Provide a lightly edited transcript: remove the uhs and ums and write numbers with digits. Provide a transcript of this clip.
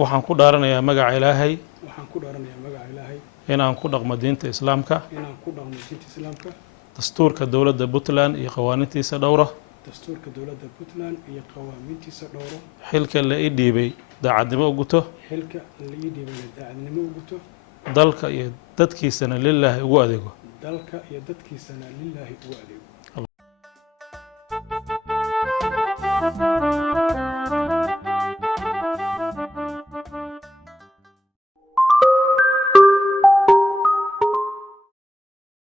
waxaan ku dhaaranayaa magaca Ilaahay waxaan ku dhaaranayaa magaca Ilaahay inaan ku dhaqmo diinta Islaamka inaan ku dhaqmo diinta Islaamka dastuurka dawladda Puntland iyo qawaaniintiisa dhowra dastuurka dawladda Puntland iyo qawaaniintiisa dhowra xilka la ii dhiibay daacadnimo u guto xilka la ii dhiibay daacadnimo u guto dalka iyo dadkiisana lilaahi ugu adeego dalka iyo dadkiisana lilaahi ugu adeego